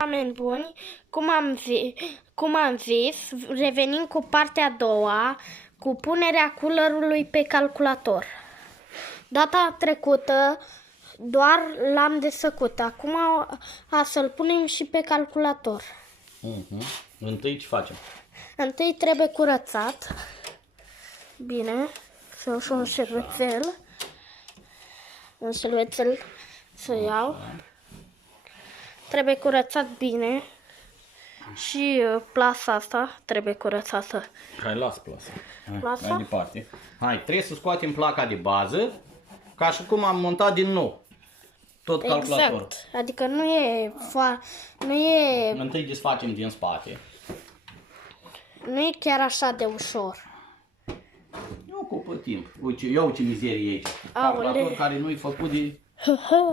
Oameni buni, cum am zis, revenim cu partea a doua, cu punerea coolerului pe calculator. Data trecută doar l-am desfăcut, acum să-l punem și pe calculator. Întâi ce facem? Întâi trebuie curățat, bine, să iau și un șervețel să iau. Trebuie curățat bine și plasa asta trebuie curățată. Hai, las plasa. Plasa? Mai departe. Hai, trebuie să scoatem placa de bază, ca și cum am montat din nou. Tot calculatorul. Exact, adică nu e Întâi desfacem din spate. nu e chiar așa de ușor. Nu ocupă timp. Uite, ia uite mizerie aici. Aole. Calculator care nu-i făcut de...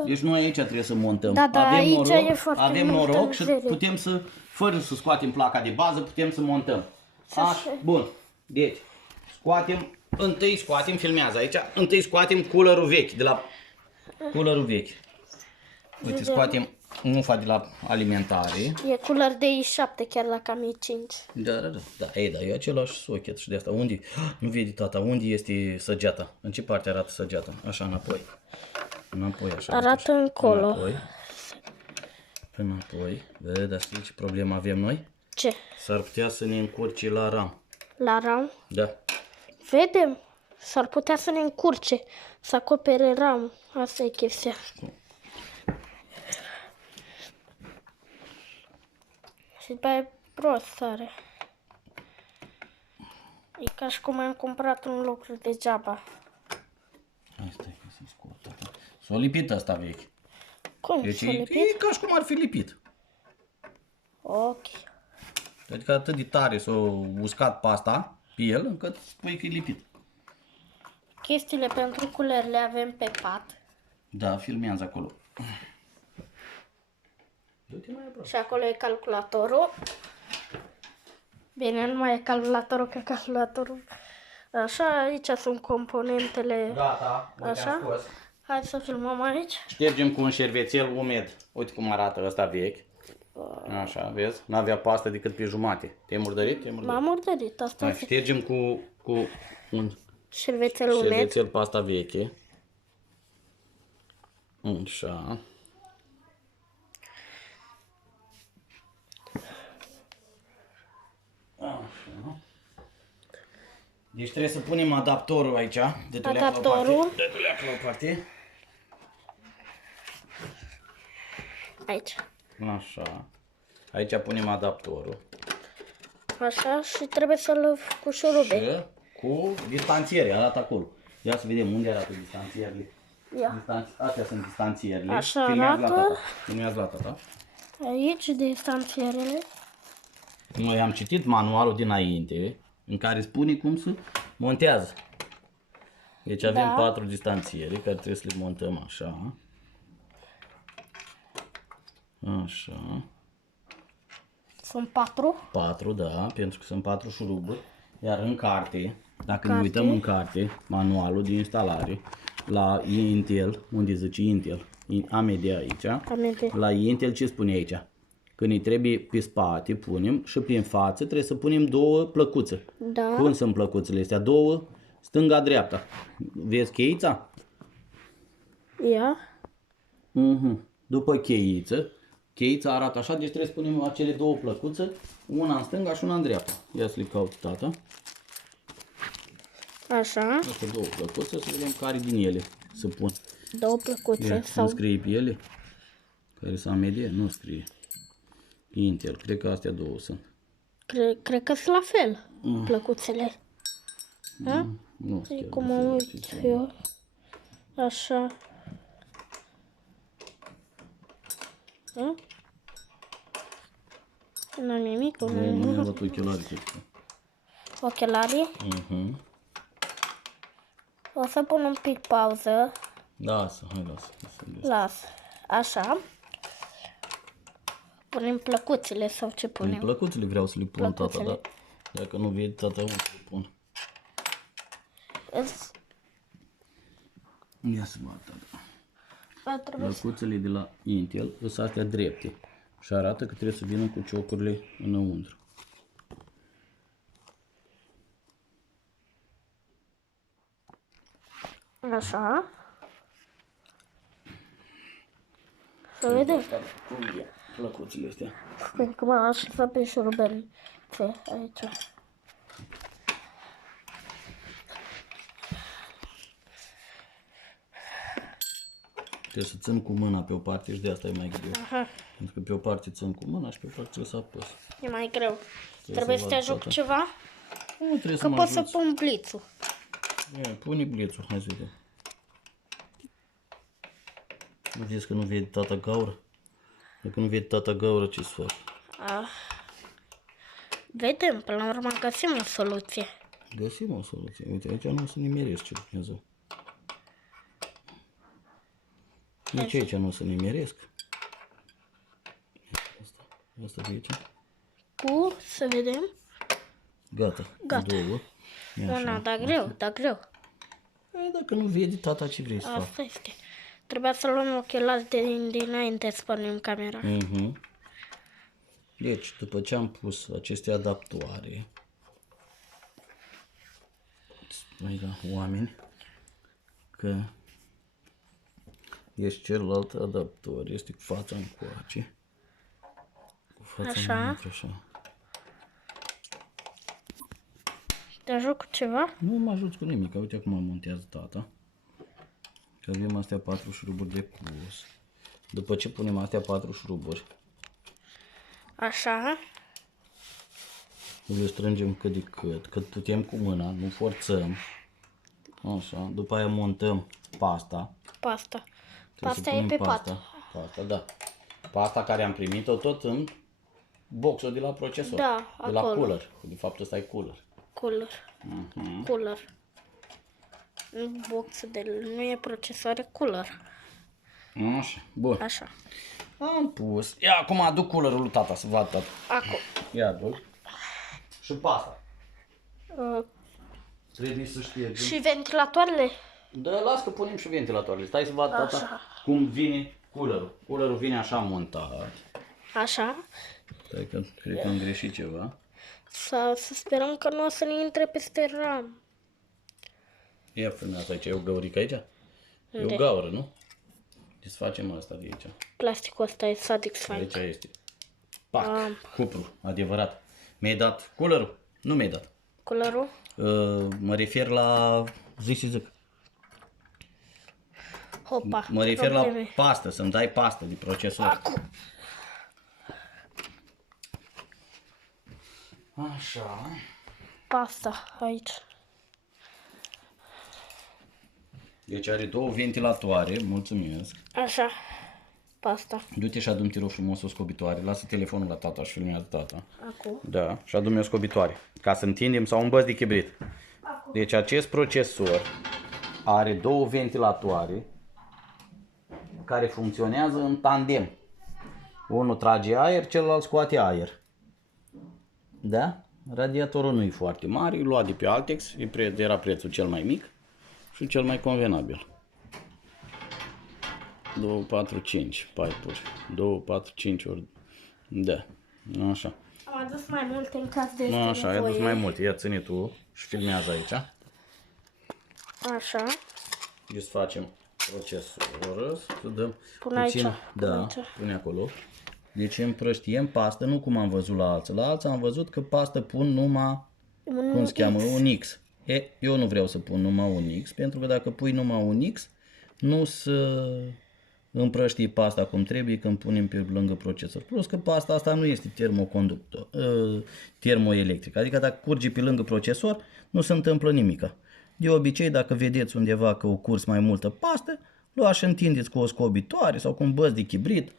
Deci noi aici trebuie să montăm. Da, da, aici e foarte avem multă noroc și mizerie. putem să, fără să scoatem placa de bază, putem să montăm. Așa, bun. Deci, filmează aici, întâi scoatem coolerul vechi, de la coolerul vechi. Uite, scoatem mufa de la alimentare. E cooler de i7 chiar dacă am i5. Da, e același socket și de asta. Unde? Nu vede tata, unde este săgeata? În ce parte arată săgeata? Așa, înapoi. Înapoi, așa. Arată așa. încolo. Înapoi. Dar știi ce problemă avem noi? Ce? S-ar putea să ne încurce la RAM. La RAM? Da. Vedem. S-ar putea să ne încurce, să acopere RAM. Asta e chestia. Și după aia e prost tare. E ca și cum am cumpărat un lucru degeaba. Hai, stai să scot. S-a lipit asta vechi. Cum Deci s-a e lipit? ca și cum ar fi lipit. Ok. Adică atât de tare s-a uscat pasta pe el, încât spui că e lipit. Chestiile pentru culer le avem pe pat. Da, filmează acolo. Du-te mai aproape. Și acolo e calculatorul. Bine, nu mai e calculatorul, că calculatorul... Așa, aici sunt componentele. Gata, uite, Așa? am scos. Hai să filmăm aici. Ștergem cu un șervețel umed. Uite cum arată ăsta vechi. Așa, vezi? N-avea pastă decât pe jumate. Te-ai murdărit? M-am murdărit, asta Hai, e ștergem cu un șervețel umed. șervețel pasta veche. Așa. Așa. Deci trebuie să punem adaptorul aici. Adaptorul. Dă-tu leacă la o parte. Aici. Așa. Aici punem adaptorul. Așa, și trebuie să-l cu șurube. Și cu distanțiere, arată acolo. Ia să vedem unde arată distanțierile. Ia. Astea sunt distanțierile. Așa Filmează la arată. tata. Filmează la tata. Aici distanțierele. Noi am citit manualul dinainte, în care spune cum se montează. Deci avem 4 distanțiere, care trebuie să le montăm așa. Așa. Sunt 4. 4, da, pentru că sunt 4 șuruburi. Iar în carte, dacă ne uităm în carte, manualul de instalare, la Intel, unde zice Intel, AMD aici, la Intel ce spune aici? Când îi trebuie pe spate, punem și prin față trebuie să punem 2 plăcuțe. Da. Cum sunt plăcuțele astea? 2, stânga-dreapta. Vezi cheița? Ia. După cheiță, cheița arată așa, deci trebuie să punem acele 2 plăcuțe, una în stânga și una în dreapta. Ia să le caut tata. Așa. Astea 2 plăcuțe, să vedem care din ele se pun. 2 plăcuțe. Ia, Sau... nu scrie pe ele? Care sunt AMD? Nu scrie. Intel, cred că astea 2 sunt. Cred că sunt la fel, plăcuțele. Da? Nu E știu. cum mă uit eu. Așa. Da? Nu am nimic, nu am Nu mi-am nimic. luat ochelarii. Ochelarii. O să pun un pic pauză. Da, hai, lasă. Las. Așa. Punem plăcuțele sau ce punem? Plăcuțele vreau să le pun, tata, Plăcuțele. da. Dacă nu vede tata, unde le pun? Ia să văd, tata. Trebuie să... Plăcuțele de la Intel sunt astea drepte. Și arată că trebuie să vină cu ciocurile înăuntru. Așa. Să vedem. Cum e plăcuțile astea? Stai că m-am așezat pe șurubel. Ce? Aici. Trebuie să țin cu mâna pe o parte și de asta e mai greu. Aha. Pentru că pe o parte țin cu mâna și pe o parte trebuie să apăs. E mai greu. Trebuie să te ajut cu ceva? Nu trebuie să Că mă pot să ajuți. pun blițul. Pune blițul, hai să vedem. Nu vezi că nu vede tata gaură? Dacă nu vede tata gaură, ce să fac? Vedem, până la urmă găsim o soluție. Găsim o soluție. Uite, aici nu o să nimeresc ce Dumnezeu. Nici aici nu o să nimeresc. Asta de aici. Cu, să vedem. Gata. Gata. Două. Ia Una, așa. dar greu, dar greu. Dacă nu vede tata, ce vrei să fac? Asta este. Trebuia să luăm ochelari dinainte să pornim camera. Deci, după ce am pus aceste adaptoare, spui la oameni că deci celălalt adaptor este cu fața încoace, cu fața Așa. înăuntru, așa. Te ajut cu ceva? Nu mă ajut cu nimic, uite acum montează tata. Că avem astea 4 șuruburi de pus. După ce punem astea 4 șuruburi, Așa. le strângem cât de cât putem cu mâna, nu forțăm. Așa, după aia montăm pasta. Pasta. Trebuie să Pasta e punem pe pasta. pat. Pasta, da. Pasta care am primit-o tot în boxul de la procesor. Da, de la acolo. cooler. De fapt ăsta e cooler. Cooler. Cooler. Nu box nu e procesor, e cooler. Așa, bun. Așa. Am pus. Ia, acum aduc coolerul lui tata, să vadă tata. Acum. Ia aduc. Și pasta. Uh, Trebuie să ștergem. și ventilatoarele? Da, las că punem și ventilatoarele. Stai să vadă tata Așa. cum vine coolerul. Coolerul vine așa montat. Așa. Stai că cred că am greșit ceva. Să sperăm că nu o să ne intre peste ram. Ia frânează aici, e o găurică aici? E Unde? o gaură, nu? Desfacem asta de aici. Plasticul ăsta e satisfying. Aici este. Pac, cupru, adevărat. Mi-ai dat coolerul? Nu mi-ai dat. Coolerul? Mă refer la... zic. Hopa. Mă refer la probleme. pastă, să-mi dai pastă de procesor. Acum. Așa. Pasta aici. Deci are două ventilatoare, mulțumesc. Așa. Pasta. Du-te și adu-mi, te rog frumos, o scobitoare. Lasă telefonul la tata și filmează tata. Acum. Da, și adu-mi o scobitoare. Ca să întindem sau un băț de chibrit. Deci acest procesor are două ventilatoare care funcționează în tandem. Unul trage aer, celălalt scoate aer. Da? Radiatorul nu e foarte mare, e luat de pe Altex, era prețul cel mai mic și cel mai convenabil. 2, 4, 5 pipe-uri. 2, 4, 5 ori. Da. Așa. Am adus mai multe în caz de Așa, ai adus mai mult. Ia ține tu și filmează aici. Așa. Desfacem procesorul. Să dăm Pun aici, pun Da, aici. pune acolo. Deci împrăștiem pasta, nu cum am văzut la alții. La alții am văzut că pasta pun numai, cum se cheamă, un X. Eu nu vreau să pun numai un X, pentru că dacă pui numai un X, nu să împrăștii pasta cum trebuie când punem pe lângă procesor. Plus că pasta asta nu este termoelectrică, adică dacă curge pe lângă procesor, nu se întâmplă nimic. De obicei, dacă vedeți undeva că o curs mai multă pastă, luați și întindeți cu o scobitoare sau cu un băț de chibrit.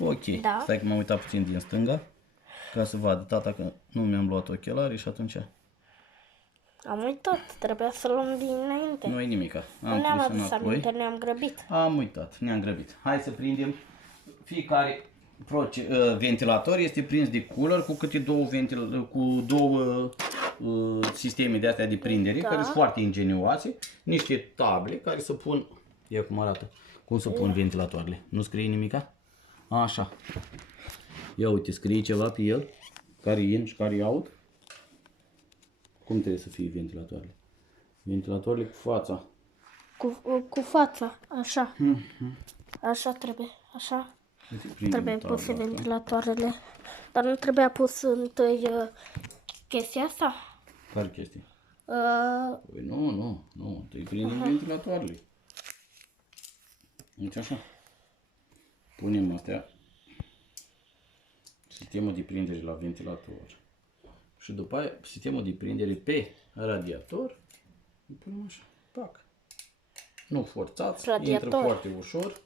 Ok, Da. Stai că m-am uitat puțin din stânga, ca să vadă tata că nu mi-am luat ochelarii și atunci Am uitat, trebuia să luăm dinainte. nu e nimica. Nu ne-am pus adus înapoi. aminte, ne-am grăbit. Am uitat, ne-am grăbit. Hai să prindem. Fiecare ventilator este prins de cooler cu câte două sisteme de astea de prindere, care sunt foarte ingenioase, niște table care să pun, ia cum arată, cum să pun ventilatoarele. Nu scrie nimica? Așa. Ia uite, scrie ceva pe el, care e in și care e out. Cum trebuie să fie ventilatoarele? Ventilatoarele cu fața. Cu fața, așa. Așa trebuie, așa. Trebuie puse ventilatoarele. Dar nu trebuia pus întâi chestia asta? Care chestie? Uh, Păi nu. Întâi prindem ventilatoarele. Deci așa. Punem astea. Sistemul de prindere la ventilator. Și după aia sistemul de prindere pe radiator. Îl punem așa. Pac. Nu forțați. Radiator. Intră foarte ușor.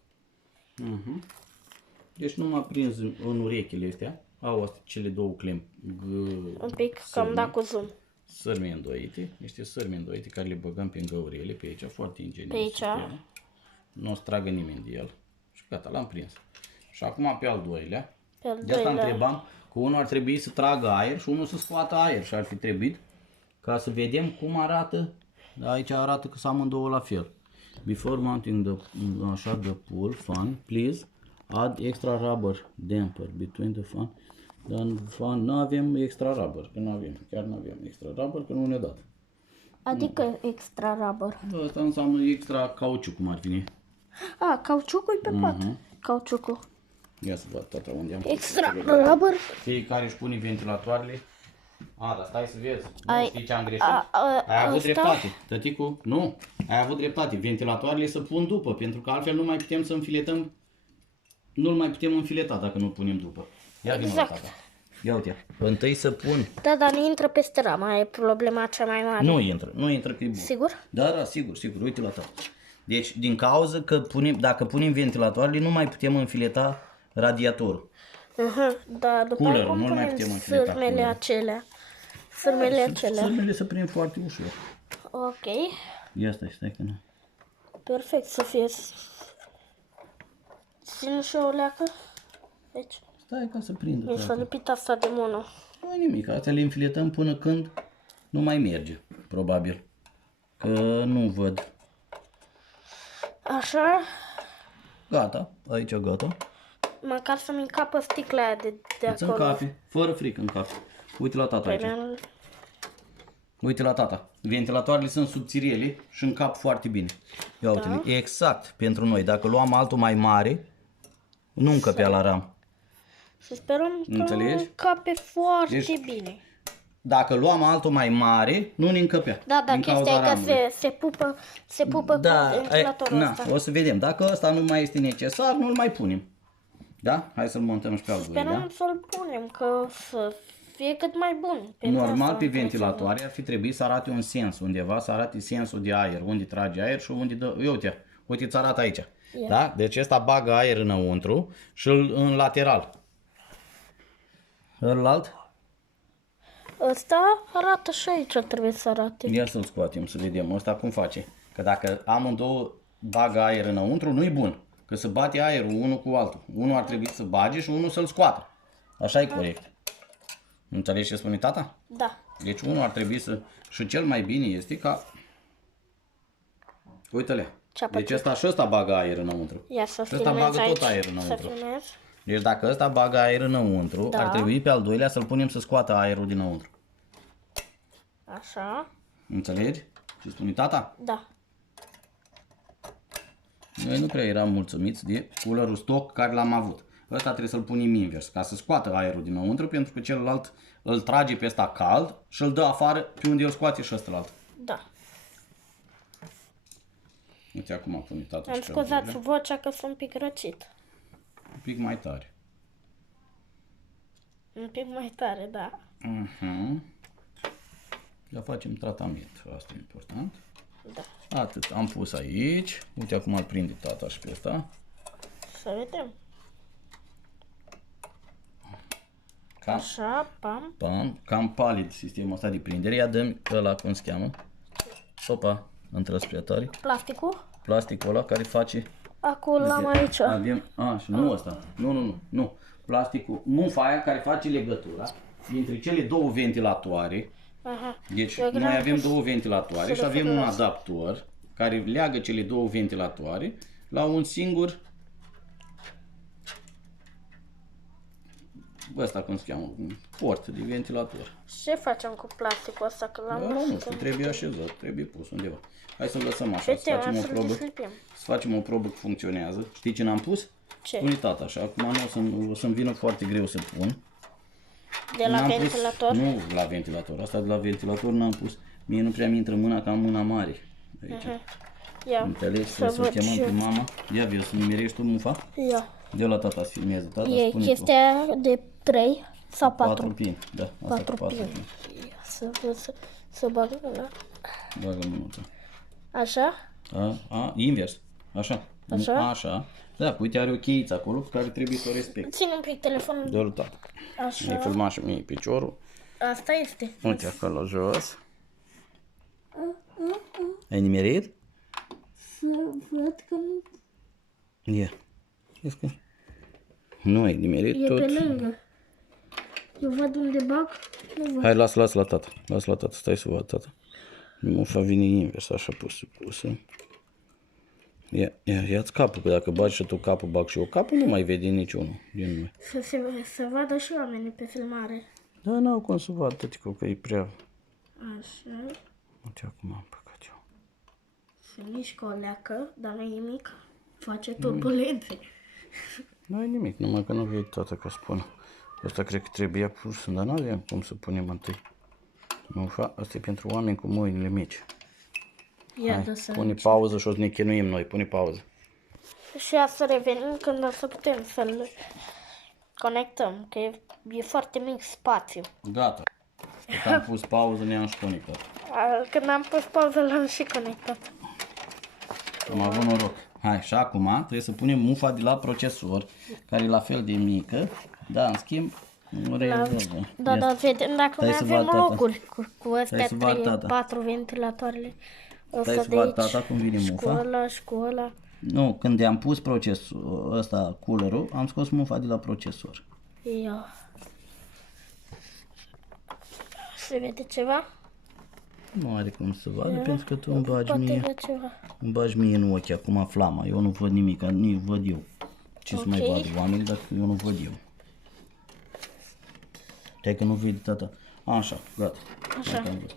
Deci nu m-a prins în urechile astea. Au astea cele două clem. un pic, cam da cu zoom. Sărmi îndoite. Niște sărmi îndoite care le băgăm pe găurile pe aici. Foarte ingenios. Pe aici. Sistemul. Nu o să tragă nimeni de el. Și gata, l-am prins. Și acum pe al doilea. Pe al De asta doilea. întrebam că unul ar trebui să tragă aer și unul să scoată aer și ar fi trebuit ca să vedem cum arată. Aici arată că sunt amândouă la fel. Before mounting the pool fan, please add extra rubber damper between the fan. Dar în fan nu avem extra rubber, că nu avem, chiar nu avem extra rubber, că nu ne-a dat. Adică extra rubber. Asta înseamnă extra cauciuc, cum ar veni. A, cauciucul e pe pat. Cauciucul. Ia să văd tata unde am Extra rubber. Fiecare își pune ventilatoarele. A, dar stai să vezi. Nu Ai- știi ce am greșit? Ai avut ăsta? dreptate, tăticu. Nu, ai avut dreptate. Ventilatoarele se pun după, pentru că altfel nu mai putem să înfiletăm. Nu-l mai putem înfileta dacă nu punem după. Ia vină la Exact. tata. Ia uite, întâi să pun. Da, dar nu intră peste rama, e problema cea mai mare. Nu intră că e bun. Sigur? Da, sigur, uite la tata. Deci, din cauza că dacă punem ventilatoarele, nu mai putem înfileta radiatorul. Da, după aia Coolerul, cum nu mai punem putem înfileta sârmele coolerul. acelea? Sârmele acelea. Sârmele se prind foarte ușor. Ok, Ia stai că nu. perfect să fie. Țin și o leacă. Deci, Stai ca să prindă. mi s-a lipit asta de mono. Nu nimic, astea le înfiletăm până când nu mai merge, probabil. Că nu văd. Așa, Gata, aici gata. măcar să-mi încapă sticla aia de Îți acolo. încapi, fără frică încapi. Uite la tata aici. Uite la tata. Ventilatoarele sunt subțirele și încap foarte bine. Ia uite, exact pentru noi. Dacă luam altul mai mare, nu încăpea la ram. Să sperăm că Înțelegi? încape foarte Deci- bine. Dacă luam altul mai mare, nu ne încăpea. Da, din chestia cauza e că ramului. se pupă Da, cu ventilatorul na, ăsta. o să vedem. Dacă ăsta nu mai este necesar, nu-l mai punem. Da? Hai să-l montăm și pe al doilea. Sperăm să-l punem, că să fie cât mai bun. Pentru Normal, asta pe trebuie ventilatoare ar fi trebuit să arate un sens undeva, să arate sensul de aer, unde trage aer și unde dă... Uite, îți arată aici. Da? Deci ăsta bagă aer înăuntru și în lateral. Ălalt? Ăsta arată și aici, trebuie să arate. Ia să-l scoatem, să vedem. Ăsta cum face? Că dacă amândouă bagă aer înăuntru, nu-i bun. Că se bate aerul unul cu altul. Unul ar trebui să bage și unul să-l scoată. Așa e corect. Înțelegi ce spune tata? Da. Deci unul ar trebui să... Și cel mai bine este ca... Uite-le. Deci ăsta și ăsta bagă aer înăuntru. Ia să Și ăsta filmez bagă aici. tot aer Să înăuntru. filmez. Deci dacă ăsta bagă aer înăuntru, Da. ar trebui pe al doilea să-l punem să scoată aerul dinăuntru. Așa. Înțelegi ce spune tata? Da. Noi nu prea eram mulțumiți de coolerul stock care l-am avut. Ăsta trebuie să-l punem invers, ca să scoată aerul dinăuntru, pentru că celălalt îl trage pe ăsta cald și îl dă afară pe unde îl scoate și ăstălalt. Da. Uite acum a pune tata Am și pe al scuzat doilea. vocea că sunt un pic răcit. Un pic mai tare. Un pic mai tare, da. Ia facem tratament, asta e important. Da. Atât, am pus aici. Uite acum îl prinde tata și pe ăsta. Să vedem. Cam, Așa, pam. cam palid sistemul ăsta de prindere. Ia dă-mi ăla, cum se cheamă. Opa, intră spre tare. Plasticul. Plasticul ăla care face... Acum l-am aici. Avem, și nu ăsta. Nu. Plasticul, mufa aia care face legătura dintre cele două ventilatoare. Aha. Deci Eu noi cream avem că două ventilatoare să și avem un referează. adaptor care leagă cele două ventilatoare la un singur ăsta cum se cheamă, un port de ventilator. Ce facem cu plasticul ăsta? Că l-am Nu știu, trebuie așezat, trebuie pus undeva. Hai să-l lăsăm așa, să facem o să-l probă. deslipim. Să facem o probă că funcționează. Știi ce n-am pus? Ce? Pune tata așa, acum o să-mi vină foarte greu să pun. De la N-am ventilator? Pus, nu la ventilator, asta de la ventilator n-am pus. Mie nu prea mi intră mâna ca în mâna mare. Aici. Ia. Înțelegi? Să Trebuie să-l văd chemăm și pe eu. mama. Ia vezi să nimerești tu mufa. Ia. De la tata să filmeze. Tata E spune chestia de 3 sau 4? 4 pini. Da, asta 4 cu 4 pini. pini. Ia să văd să bag ăla. Bagă mânuța. Așa? Invers. Așa. Așa? Așa. Da, uite are o cheiță acolo pe care trebuie să o respecti. Ține un pic telefonul. De-o tata. Așa. Mi-ai filmat și mie piciorul. Asta este. Uite acolo jos. Ai nimerit? Să văd că nu... Ia. Vezi că nu ai nimerit E tot. pe lângă. Eu văd unde bag. Nu văd. Hai, lasă la tata. Lasă la tata. Stai să văd tata. Mufa vine invers, așa pusă. Ia-ți capul, că dacă bagi și tu capul, bag și eu capul, nu mai vede niciunul din noi. Să vadă și oamenii pe filmare. Da, n-au cum să vadă, tăticu, că e prea... Așa. Uite acum am păcat eu. Se mișcă o leacă, dar nu e nimic. Face turbulențe. Nu e nimic, numai că nu vede tata că spun. Asta cred că trebuia pus, dar nu aveam cum să punem întâi. Mufa, asta e pentru oameni cu mâinile mici. Ia dă să Pune pauză și o să ne chinuim noi, pune pauză. Și ia să revenim când o să putem să-l conectăm, că e foarte mic spațiu. Gata. Când am pus pauză, ne-am și conectat. Când am pus pauză, l-am și conectat. Am avut noroc. Hai, și acum trebuie să punem mufa de la procesor, care e la fel de mică, dar în schimb o rezolvă. Da, Ia. da, vedem dacă Stai mai să avem vad, tata. locuri cu astea Stai să vad, 3, tata. 4 ventilatoarele. Stai Ăsta să de vad, aici, tata, cum vine și cu mufa. ăla, și cu ăla. Nu, când am pus procesul ăsta, coolerul, am scos mufa de la procesor. Ia. Se vede ceva? Nu are cum să vadă, pentru că tu îmi bagi Poate mie, vede ceva. îmi bagi mie în ochi acum flama. Eu nu văd nimic, nici văd eu. Ce să mai Ok. vadă oamenii dacă eu nu văd eu. Stai că nu vede tata. Așa, gata. Așa. Gata, am văzut.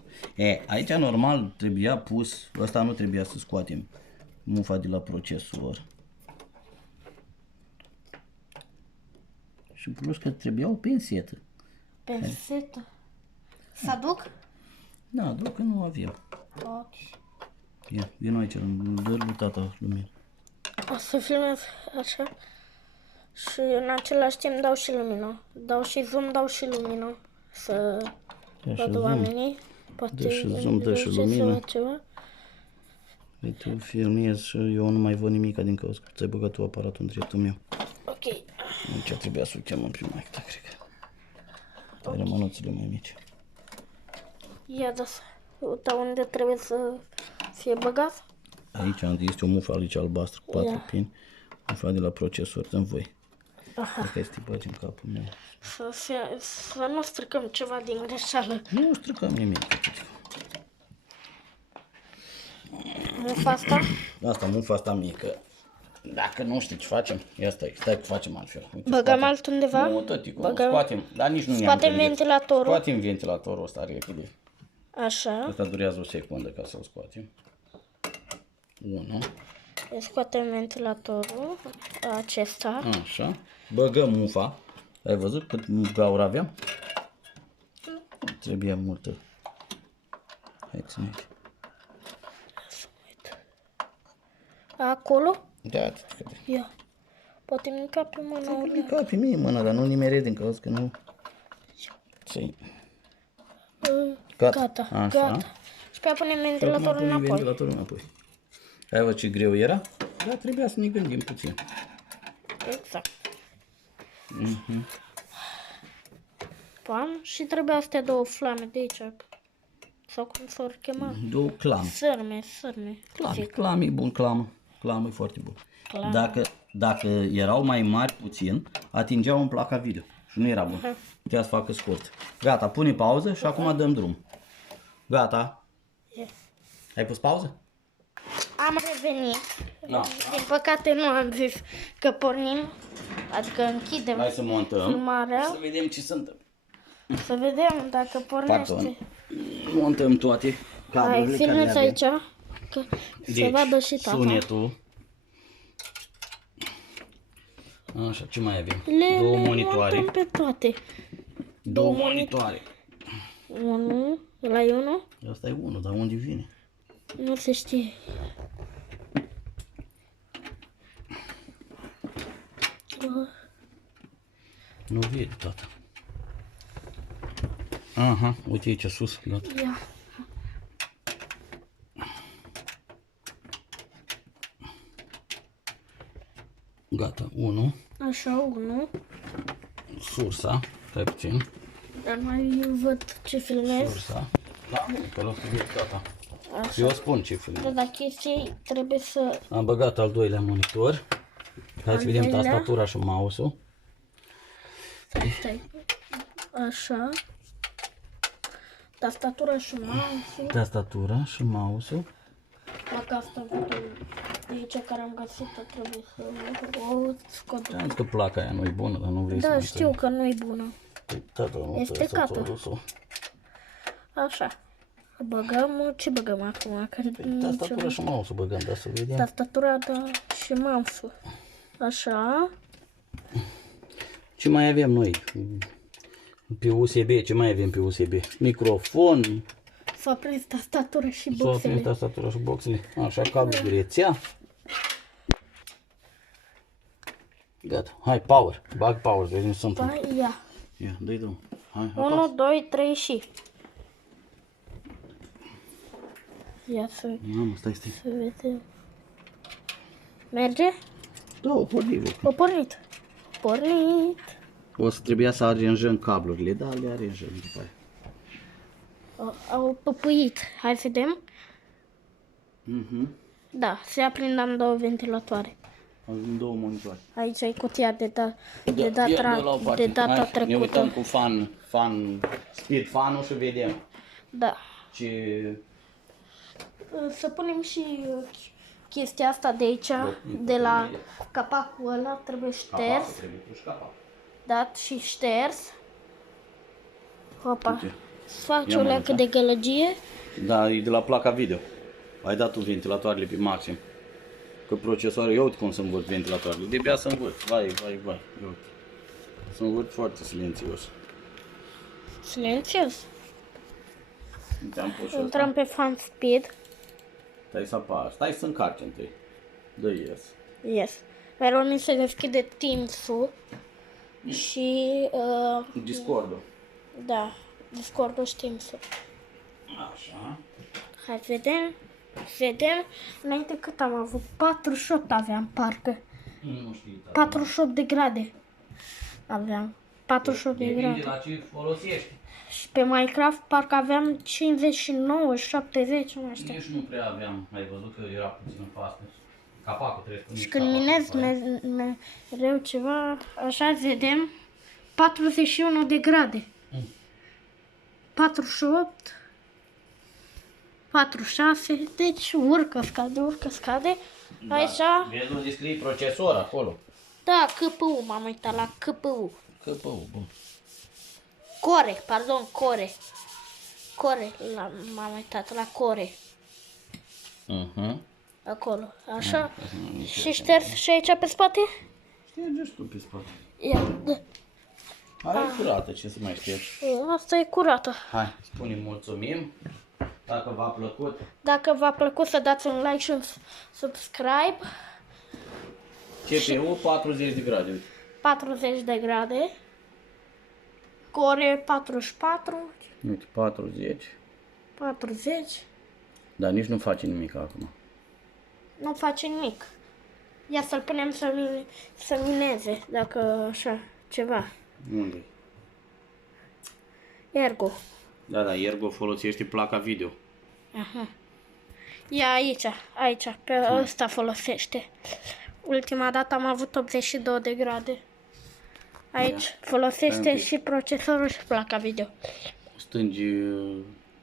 Aici normal trebuia pus, ăsta nu trebuia să scoatem mufa de la procesor. Și plus că trebuia o pensetă. Pensetă. Să aduc? Da, doar că nu aveam. Ok. Ia, vino aici, dă lui tata lumină. O să filmez așa. Și în același timp dau și lumină. Dau și zoom, dau și lumină. Să Dă și vadă zoom. oamenii. Poate Dă și zoom, dă și să lumină. văd ceva. Uite, filmez și eu nu mai văd nimic din cauza că ți-ai băgat tu aparatul în dreptul meu. Ok. Aici trebuia să o chemăm pe Mike, da, cred că. Ai rămânuțele mai mici. Ia da să uita unde trebuie să fie băgat. Aici este o mufă aici albastră cu 4 Ia. pini. Mufa de la procesor, dăm voi. Cred că este bagi în capul meu. Să nu stricăm ceva din greșeală. Nu stricăm nimic. Mufa asta? Asta, mufa asta mică. Dacă nu știi ce facem, ia stai că facem altfel. Uite, Băgăm scoatem. altundeva? Nu, tăticu, Băgăm- scoatem, dar nici nu ne-am Scoatem gândit. ventilatorul. Scoatem ventilatorul ăsta repede. Așa. Asta durează o secundă ca să-l scoatem. 1. Scoatem ventilatorul acesta. Așa. Băgăm mufa. Ai văzut cât gaură aveam? Trebuia multă. Hai ține aici. Acolo? Da, atât cât e. Ia. Poate mica pe mâna o leacă. Ca pe mine mâna, dar nu nimerezi din cauza că nu... Ține. Gata. Gata, Așa. gata. Și pe aia punem ventilatorul Acum punem înapoi. ventilatorul înapoi. Ai văzut ce greu era? Dar trebuia să ne gândim puțin. Exact. Pam, și trebuie astea două flame de aici. Sau cum s-or chema? Două clame. Sârme. Clam e bun, clam e foarte bun. Dacă erau mai mari puțin, atingeau în placa video și nu era bun. Putea să facă scurt. Gata, pune pauză și acum dăm drum. Gata. Yes. Ai pus pauză? Am revenit. Da. Din păcate nu am zis că pornim, adică închidem Hai să montăm. filmarea. Să vedem ce se întâmplă. Să vedem dacă pornește. Pardon. Montăm toate Hai, cablurile care le filmeți avem. aici, că se Deci, vadă și tata. sunetul. Așa, ce mai avem? Le Două monitoare. montăm pe toate. Două monitoare. Unu, ăla e unul? Asta e unul, dar unde vine? Nu se știe. Nu vede, tata. Aha, uite aici sus, gata. Ia. Gata, 1. Așa, unul. Sursa, stai puțin. Dar mai văd ce filmez. Sursa. Da, că l-o studiat tata. Așa. Eu spun ce filmez. Dar dacă chestii trebuie să... Am băgat al doilea monitor. Hai să vedem doilea. tastatura și mouse-ul. Stai. Așa. Tastatura și mouse. Tastatura și mouse-ul. Dacă asta văd de aici care am găsit-o, trebuie să o scot. Am zis că placa aia nu e bună, dar nu vrei să Da, mă știu că nu e bună. întrebi. Tata, nu Este trebuie să-ți o gata. dus-o. Așa. Băgăm, ce băgăm acum? Că Tastatura și mouse-ul băgăm, dar să vedem. tastatura, da, și mouse-ul. Așa. Ce mai avem noi? Pe USB, ce mai avem pe USB? Microfon, S-a prins tastatura și s-a prins boxele. tastatura și boxele. Așa, cablu de rețea. Gata, hai, power. Bag power, să vedem ce se întâmplă. Ba, ia. Ia, dă-i drum. Hai, 1, 2, 3 și. Ia să Mamă, stai. vedem. Merge? Da, o pornim. O pornit. Pornit. O să trebuia să aranjăm cablurile, da, le aranjăm după aia. Au păpâit. Hai să vedem. Da, se aprind amândouă ventilatoare. Avem două monitoare. Aici e cutia de, Ia, dă la o parte. de data Hai, trecută. ne uităm cu speed fan-ul și vedem Da. ce... Să punem și chestia asta de aici, de la capacul ăla, trebuie șters. Trebuie pus capacul. Dat și șters. Hopa. Uite. Să faci Ia o mă, leacă da. de gălăgie. Da, e de la placa video. Ai dat tu ventilatoarele pe maxim. Că procesoarul, eu uite cum să învârt ventilatoarele. De pe să învârt. Vai. Ia uite. Să învârt foarte silențios. Silențios. Ți-am pus și Intrăm ăsta. pe fan speed. Stai să apar. Stai să încarci întâi. Dă yes. Yes. Mereu ni se deschide Teams-ul și Discord-ul. da, Discord-ul și Teams-ul. Așa. Hai vedem. Înainte cât am avut? 48 aveam parcă. Nu știu. 48 de grade aveam. 48 de Depinde grade. la ce folosești. Și pe Minecraft parcă aveam 59, 70, nu mai știu. Nici nu prea aveam. Ai văzut că era puțin faster. Capacul trebuie să Și pui când capacul minez pe aia. mereu ceva, așa vedem, 41 de grade. 48, 46, deci urcă, scade. Da. Aici, Vezi unde scrie procesor acolo. da, CPU, m-am uitat la CPU. CPU, bun. Core, m-am uitat la core. Acolo, așa. Și șters și aici pe spate? Ștergești tu pe spate. Ia, da. Hai curată, ce să mai ștergi. Asta e curată. Hai, spunem mulțumim. Dacă v-a plăcut, Dacă v-a plăcut să dați un like și un subscribe. CPU 40 de grade. Uite. 40 de grade. Core 44. Uite, 40. 40. Dar nici nu face nimic acum. Nu face nimic. Ia să-l punem să mineze, dacă așa, ceva. Unde? Ergo. Da, Ergo folosește placa video. Aha. Ia aici, pe ăsta folosește. Ultima dată am avut 82 de grade. Aici folosește și procesorul și placa video. Stângi...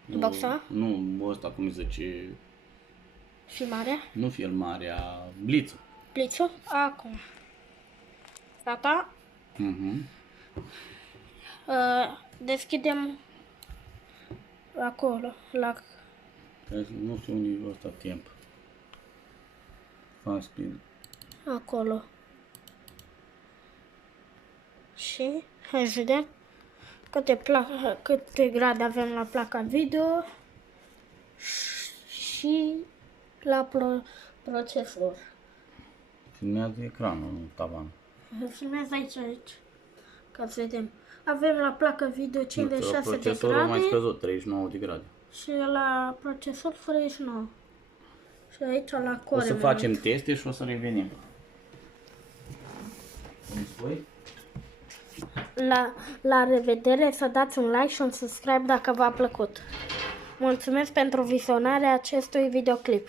Boxa? Nu, ăsta cum se zice... Filmarea. Nu filmarea, blițul. Blițul. Acum. Gata. Deschidem acolo, la... Nu știu unde e ăsta timp. Fast speed. Acolo. Și hai să vedem câte grade avem la placa video și la procesor. Filmează ecranul, nu tavan. Filmez aici, ca să vedem. Avem la placa video 56 de Procesorul grade mai scăzut, 39 de grade. și la procesor 39. Și aici la O core. să facem teste și o să revenim. Îmi spui? La revedere, să dați un like și un subscribe dacă v-a plăcut. Mulțumesc pentru vizionarea acestui videoclip.